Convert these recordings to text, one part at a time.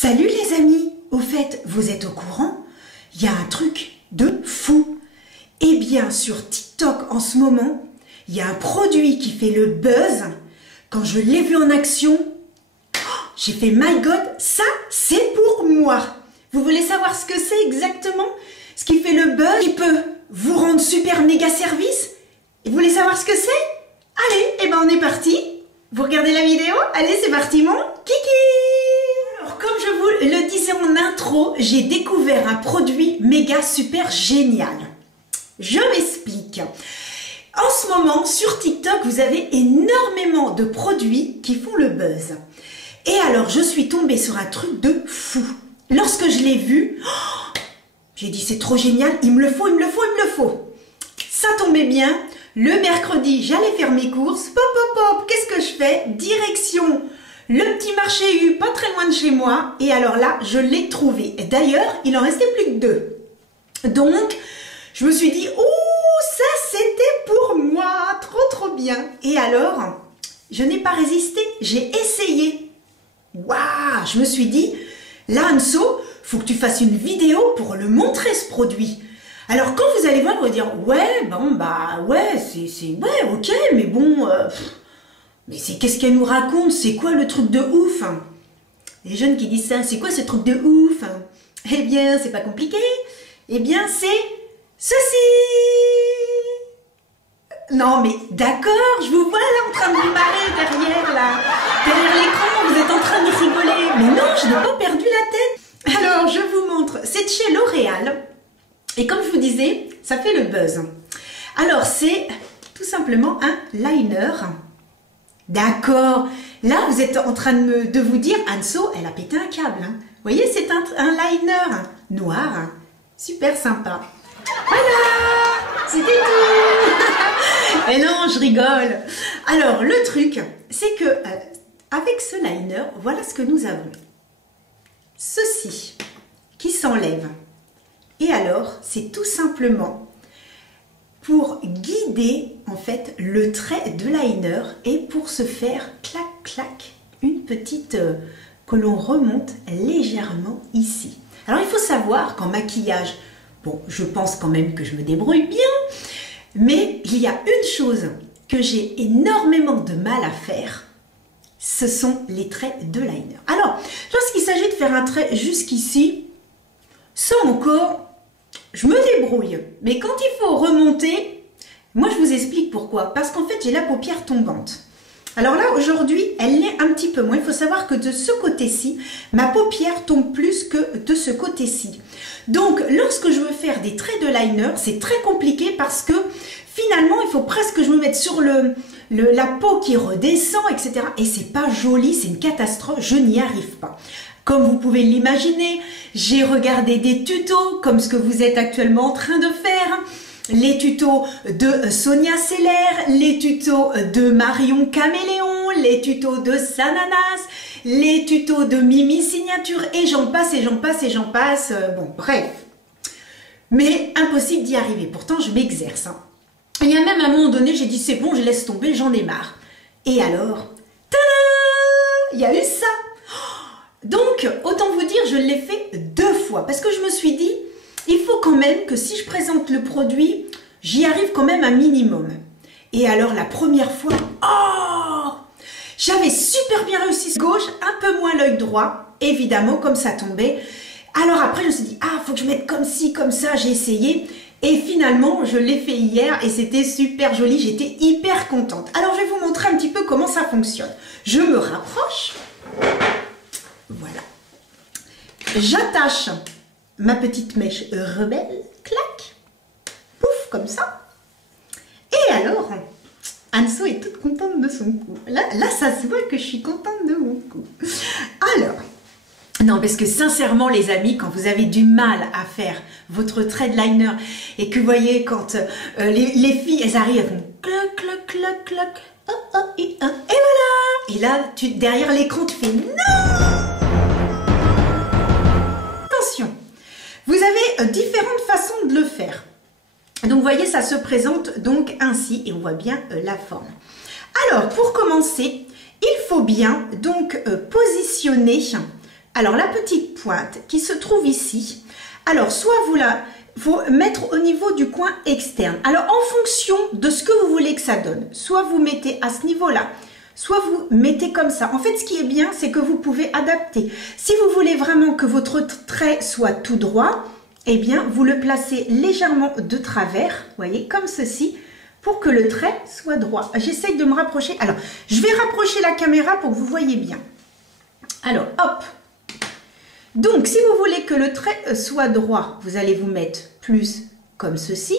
Salut les amis, au fait, vous êtes au courant? Il y a un truc de fou. Eh bien, sur TikTok en ce moment, il y a un produit qui fait le buzz. Quand je l'ai vu en action, j'ai fait my God, ça c'est pour moi. Vous voulez savoir ce que c'est exactement? Ce qui fait le buzz, qui peut vous rendre super méga service? Et vous voulez savoir ce que c'est? Allez, eh ben on est parti. Vous regardez la vidéo? Allez, c'est parti mon kiki! Alors, comme je vous le disais en intro, j'ai découvert un produit méga super génial. Je m'explique. En ce moment, sur TikTok, vous avez énormément de produits qui font le buzz. Et alors, je suis tombée sur un truc de fou. Lorsque je l'ai vu, j'ai dit c'est trop génial, il me le faut, il me le faut, il me le faut. Ça tombait bien. Le mercredi, j'allais faire mes courses. Pop, pop, pop, qu'est-ce que je fais? Direction le petit marché U, pas très loin de chez moi. Et alors là, je l'ai trouvé. D'ailleurs, il en restait plus que 2. Donc, je me suis dit, ouh, ça c'était pour moi. Trop, trop bien. Et alors, je n'ai pas résisté. J'ai essayé. Waouh, je me suis dit, là, Anso, faut que tu fasses une vidéo pour le montrer, ce produit. Alors, quand vous allez voir, vous allez dire, ouais, bon, bah, ouais, ouais, ok, mais bon, mais c'est, qu'est-ce qu'elle nous raconte? C'est quoi le truc de ouf? Les jeunes qui disent ça, c'est quoi ce truc de ouf? Eh bien, c'est pas compliqué. Eh bien, c'est ceci. Non, mais d'accord, je vous vois là en train de vous marrer derrière, là. Derrière l'écran, vous êtes en train de rigoler. Mais non, je n'ai pas perdu la tête. Alors, je vous montre. C'est de chez L'Oréal. Et comme je vous disais, ça fait le buzz. Alors, c'est tout simplement un liner. D'accord. Là, vous êtes en train de vous dire, Anso, elle a pété un câble. Hein. Vous voyez, c'est un liner noir. Super sympa. Voilà, c'était tout. Et non, je rigole. Alors, le truc, c'est que avec ce liner, voilà ce que nous avons. Ceci qui s'enlève. Et alors, c'est tout simplement pour guider en fait le trait de liner et pour se faire clac clac une petite que l'on remonte légèrement ici. Alors, il faut savoir qu'en maquillage, bon, je pense quand même que je me débrouille bien, mais il y a une chose que j'ai énormément de mal à faire, ce sont les traits de liner. Alors, lorsqu'il s'agit de faire un trait jusqu'ici, ça encore, je me débrouille. Mais quand il faut remonter, moi je vous explique pourquoi. Parce qu'en fait, j'ai la paupière tombante. Alors là, aujourd'hui, elle l'est un petit peu moins. Il faut savoir que de ce côté-ci, ma paupière tombe plus que de ce côté-ci. Donc, lorsque je veux faire des traits de liner, c'est très compliqué parce que finalement, il faut presque que je me mette sur la peau qui redescend, etc. Et c'est pas joli, c'est une catastrophe, je n'y arrive pas. Comme vous pouvez l'imaginer, j'ai regardé des tutos comme ce que vous êtes actuellement en train de faire, les tutos de Sonia Seller, les tutos de Marion Caméléon, les tutos de Sananas, les tutos de Mimi Signature et j'en passe et j'en passe et j'en passe. Bon, bref. Mais impossible d'y arriver. Pourtant, je m'exerce. Hein. Il y a même à un moment donné, j'ai dit c'est bon, je laisse tomber, j'en ai marre. Et alors, tada! Il y a eu ça. Donc, autant vous dire, je l'ai fait 2 fois parce que je me suis dit, il faut quand même que si je présente le produit, j'y arrive quand même un minimum. Et alors, la première fois, oh, j'avais super bien réussi gauche, un peu moins l'œil droit, évidemment, comme ça tombait. Alors après, je me suis dit, ah, faut que je mette comme ci, comme ça, j'ai essayé. Et finalement, je l'ai fait hier et c'était super joli, j'étais hyper contente. Alors, je vais vous montrer un petit peu comment ça fonctionne. Je me rapproche. Voilà. J'attache ma petite mèche rebelle, clac, pouf, comme ça. Et alors, Anso est toute contente de son coup. Là, ça se voit que je suis contente de mon coup. Alors, non, parce que sincèrement, les amis, quand vous avez du mal à faire votre trait de liner et que vous voyez quand les filles, elles arrivent, elles font clac, clac, clac, clac, oh, oh, et voilà. Et là, derrière l'écran, tu fais non. Vous avez différentes façons de le faire. Donc, vous voyez, ça se présente donc ainsi et on voit bien la forme. Alors, pour commencer, il faut bien donc positionner Alors, la petite pointe qui se trouve ici, alors, soit vous la... faut mettre au niveau du coin externe. Alors, en fonction de ce que vous voulez que ça donne, soit vous mettez à ce niveau-là, soit vous mettez comme ça. En fait, ce qui est bien, c'est que vous pouvez adapter. Si vous voulez vraiment que votre trait soit tout droit, eh bien, vous le placez légèrement de travers, vous voyez, comme ceci, pour que le trait soit droit. J'essaye de me rapprocher. Alors, je vais rapprocher la caméra pour que vous voyez bien. Alors, hop. Donc, si vous voulez que le trait soit droit, vous allez vous mettre plus comme ceci.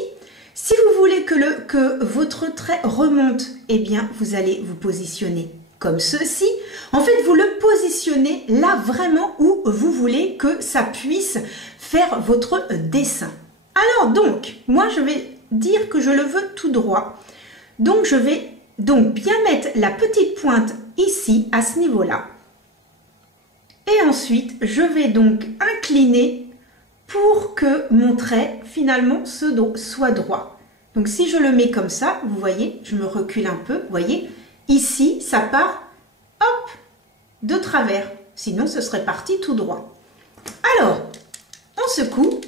Si vous voulez que votre trait remonte, eh bien, vous allez vous positionner comme ceci. En fait, vous le positionnez là vraiment où vous voulez que ça puisse faire votre dessin. Alors, donc, moi, je vais dire que je le veux tout droit. Donc, je vais donc bien mettre la petite pointe ici, à ce niveau-là. Et ensuite, je vais donc incliner pour que mon trait, finalement, soit droit. Donc, si je le mets comme ça, vous voyez, je me recule un peu, vous voyez, ici, ça part, hop, de travers. Sinon, ce serait parti tout droit. Alors, on secoue.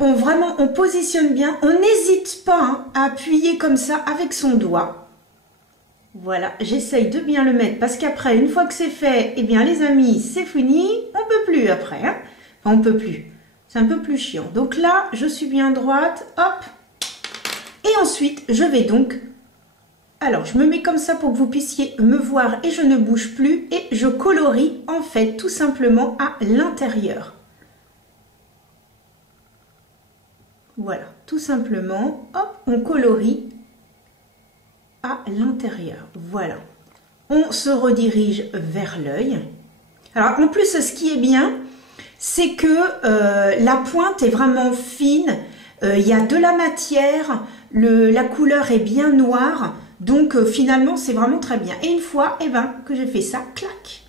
On positionne bien. On n'hésite pas hein, à appuyer comme ça avec son doigt. Voilà, j'essaye de bien le mettre parce qu'après, une fois que c'est fait, eh bien les amis, c'est fini. On peut plus après. Hein. Enfin, on peut plus. C'est un peu plus chiant. Donc là, je suis bien droite. Hop. Et ensuite, je vais donc... Alors, je me mets comme ça pour que vous puissiez me voir et je ne bouge plus. Et je colorie en fait tout simplement à l'intérieur. Voilà, tout simplement. Hop, on colorie à l'intérieur. Voilà. On se redirige vers l'œil. Alors, en plus, ce qui est bien, c'est que la pointe est vraiment fine. Il y a de la matière. La couleur est bien noire. Donc, finalement, c'est vraiment très bien. Et une fois eh ben, que j'ai fait ça, clac.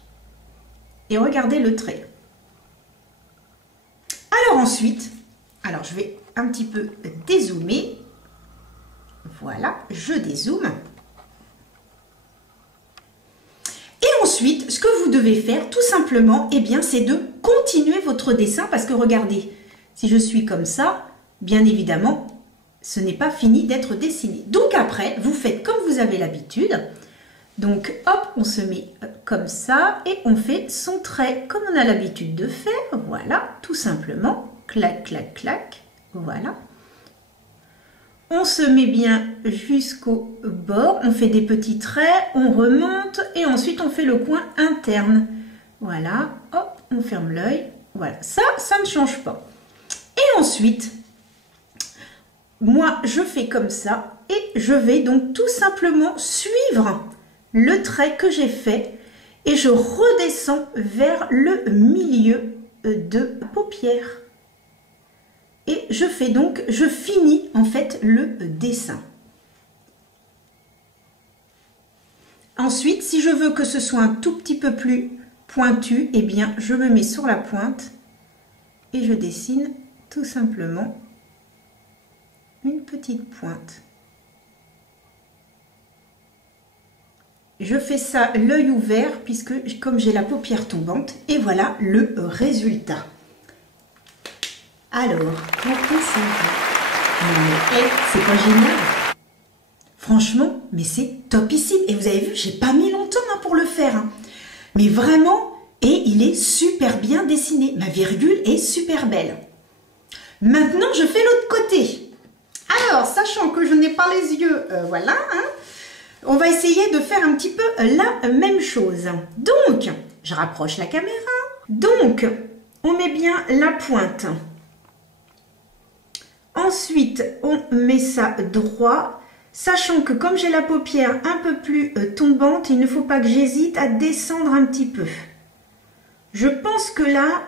Et regardez le trait. Alors ensuite, alors je vais un petit peu dézoomer. Voilà, je dézoome. Et ensuite, ce que vous devez faire, tout simplement, eh bien, c'est de continuer votre dessin parce que regardez, si je suis comme ça, bien évidemment, ce n'est pas fini d'être dessiné. Donc après, vous faites comme vous avez l'habitude. Donc, hop, on se met comme ça et on fait son trait comme on a l'habitude de faire. Voilà, tout simplement. Clac, clac, clac. Voilà. On se met bien jusqu'au bord, on fait des petits traits, on remonte et ensuite on fait le coin interne. Voilà, hop, on ferme l'œil. Voilà, ça ne change pas. Et ensuite, moi je fais comme ça et je vais donc tout simplement suivre le trait que j'ai fait et je redescends vers le milieu de paupière. Et je fais donc, je finis en fait le dessin. Ensuite, si je veux que ce soit un tout petit peu plus pointu, eh bien, je me mets sur la pointe et je dessine tout simplement une petite pointe. Je fais ça l'œil ouvert puisque comme j'ai la paupière tombante, et voilà le résultat. Alors, qu'en pensez-vous? Mais c'est pas génial? Franchement, mais c'est topissime. Et vous avez vu, j'ai pas mis longtemps hein, pour le faire. Hein. Mais vraiment, et il est super bien dessiné. Ma virgule est super belle. Maintenant, je fais l'autre côté. Alors, sachant que je n'ai pas les yeux, voilà, hein, on va essayer de faire un petit peu la même chose. Donc, je rapproche la caméra. Donc, on met bien la pointe. Ensuite, on met ça droit, sachant que comme j'ai la paupière un peu plus tombante, il ne faut pas que j'hésite à descendre un petit peu. Je pense que là,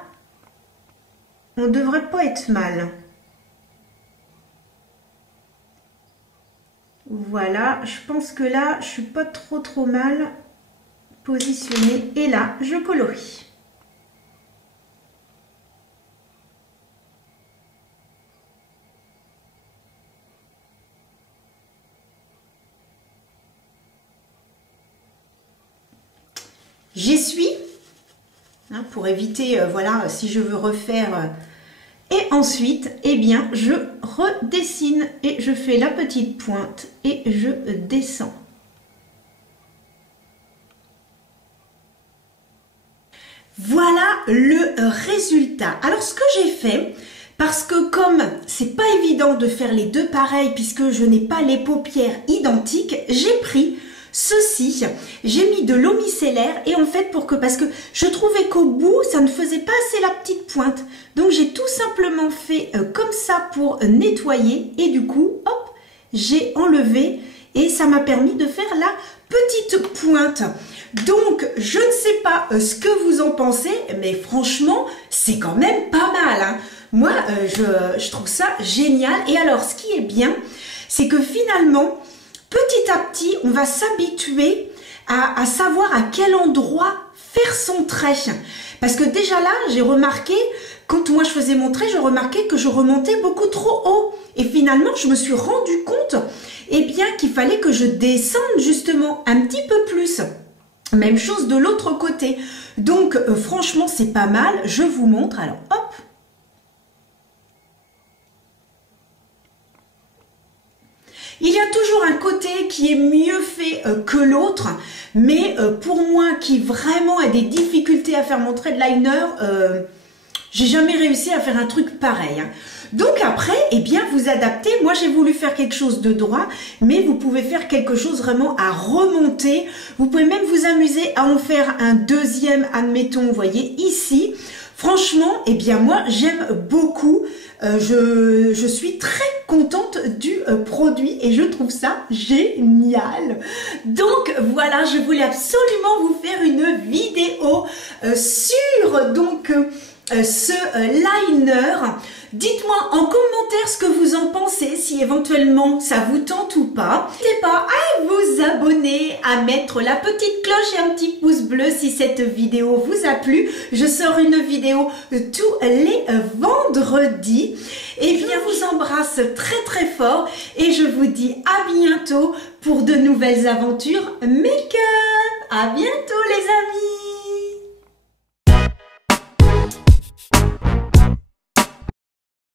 on ne devrait pas être mal. Voilà, je pense que là, je suis pas trop mal positionnée. Et là, je colorie. J'essuie hein, pour éviter, voilà, si je veux refaire. Et ensuite, eh bien, je redessine et je fais la petite pointe et je descends. Voilà le résultat. Alors, ce que j'ai fait, parce que comme c'est pas évident de faire les deux pareils puisque je n'ai pas les paupières identiques, j'ai pris ceci, j'ai mis de l'eau micellaire et en fait parce que je trouvais qu'au bout ça ne faisait pas assez la petite pointe, donc j'ai tout simplement fait comme ça pour nettoyer et du coup hop, j'ai enlevé et ça m'a permis de faire la petite pointe. Donc je ne sais pas ce que vous en pensez, mais franchement c'est quand même pas mal, hein. Moi je trouve ça génial. Et alors ce qui est bien, c'est que finalement petit à petit, on va s'habituer à savoir à quel endroit faire son trait. Parce que déjà là, j'ai remarqué, quand moi je faisais mon trait, je remarquais que je remontais beaucoup trop haut. Et finalement, je me suis rendu compte eh bien, qu'il fallait que je descende justement un petit peu plus. Même chose de l'autre côté. Donc, franchement, c'est pas mal. Je vous montre. Alors, hop. Il y a toujours un côté qui est mieux fait que l'autre, mais pour moi qui vraiment a des difficultés à faire mon trait de liner, j'ai jamais réussi à faire un truc pareil, hein. Donc après, eh bien vous adaptez. Moi j'ai voulu faire quelque chose de droit, mais vous pouvez faire quelque chose vraiment à remonter. Vous pouvez même vous amuser à en faire un deuxième, admettons, vous voyez ici. Franchement, eh bien moi j'aime beaucoup. Je suis très contente du produit et je trouve ça génial. Donc voilà, je voulais absolument vous faire une vidéo sur donc ce liner. Dites-moi en commentaire ce que vous en pensez, si éventuellement ça vous tente ou pas. N'hésitez pas à vous abonner, à mettre la petite cloche et un petit pouce bleu si cette vidéo vous a plu. Je sors une vidéo tous les vendredis. Et bien, je vous embrasse très très fort et je vous dis à bientôt pour de nouvelles aventures make-up. À bientôt les amis.